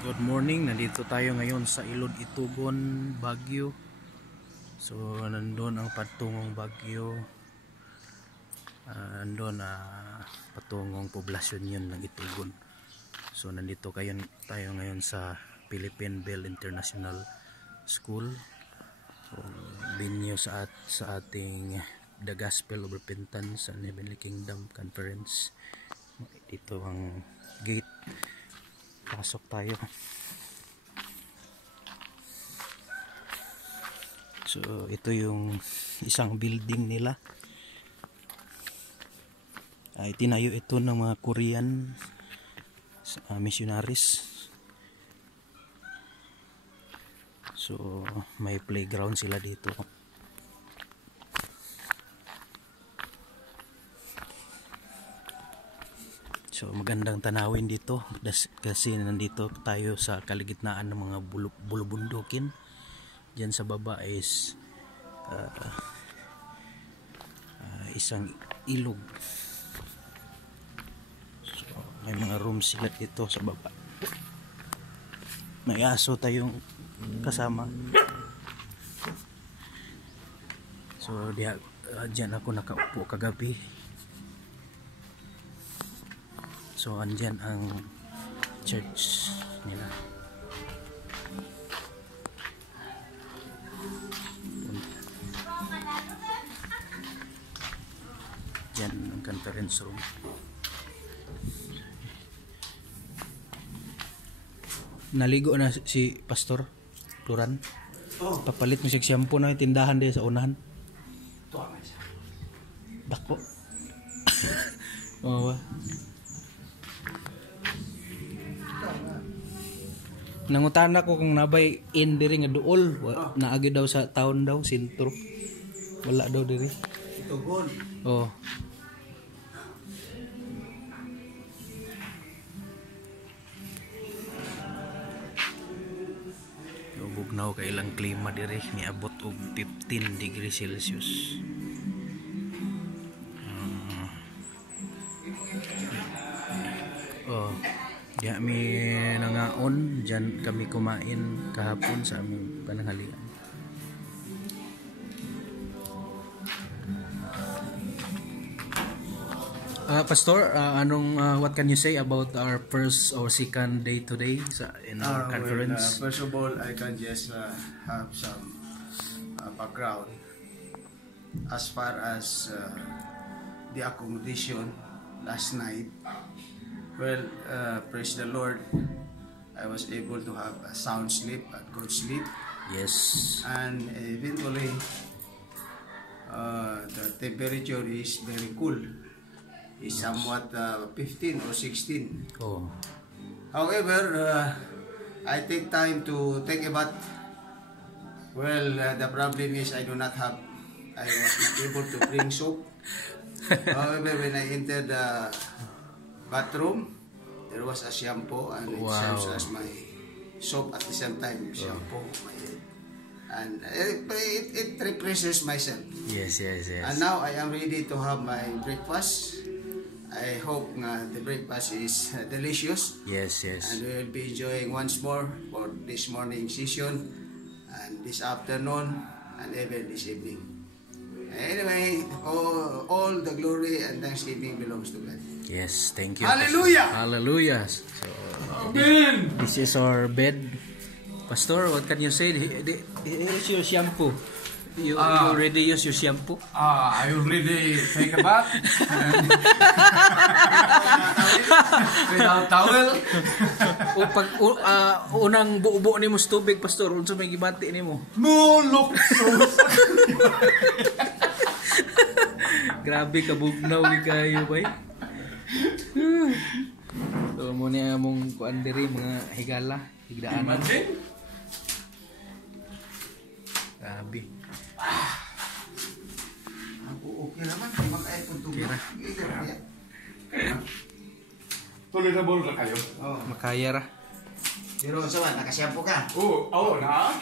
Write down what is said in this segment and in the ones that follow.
Good morning, nandito tayo ngayon sa Ilod Itugon, Baguio. So nandun ang patungong Baguio, nandun patungong poblasyon yun ng Itugon. So nandito tayo ngayon sa Philippine Bell International School, so, venue sa ating The Gospel of Repentance and Heavenly Kingdom Conference. Dito ang gate, pasok tayo. So ito yung isang building nila. Itinayo ito ng mga Korean missionaries. So may playground sila dito. So magandang tanawin dito kasi nandito tayo sa kaligitnaan ng mga bulubundukin. Diyan sa baba is isang ilog. So may mga rooms sila dito sa baba. May aso tayong kasama. So diyan ako nakaupo kagabi. So andyan ang church nila. Diyan ang conference room. Naligo na si Pastor Turan. Papalit mo siya shampoo na yung tindahan din sa unahan. Dako. Oh, nangutana ko kung nabay in diri nga duol, naagi daw sa town daw sentro. Wala daw diri. Itugon. Oh. Bugnaw kay ilang klima diri, niabot og 15 degrees Celsius. Oh. Diya mi nangaon, dyan kami kumain kahapon sa aming pananghalian. Pastor, what can you say about our first or second day today in our conference? Well, first of all, I can just have some background as far as the accommodation last night. Well, praise the Lord, I was able to have a sound sleep, a good sleep. Yes. And eventually, the temperature is very cool. It's somewhat 15 or 16. Oh. However, I take time to take a bath. Well, the problem is I was not able to bring soap. However, when I entered the bathroom, there was a shampoo and it serves as my soap at the same time. Shampoo, my head. And it refreshes myself. Yes. And now I am ready to have my breakfast. I hope the breakfast is delicious. Yes. And we will be enjoying once more for this morning session and this afternoon and even this evening. Anyway, all the glory and thanksgiving belongs to God. Yes, thank you. Hallelujah! Hallelujah. So, Amen! This is our bed. Pastor, what can you say? Here's your shampoo. You already use your shampoo? I already take a bath. Without towel. O pag unang buo-buo nimo sa tubig, Pastor, unsa may gibati nimo? No, look so. Grabe ka bugnaw ni kayo bay. So mo ni among kuan diri mga higala, higdaanan. Grabe. Okay naman, makain po tubig. Tolerable ka kayo? Makaya ra. Pero sa ba, nakasyampoo ka? Oo, na.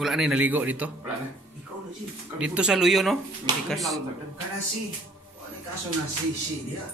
Wala na naligo dito. Wala na. Ikaw na si. Dito sa Luyo no? Tikas. Kana si. Wala kaso na si dia.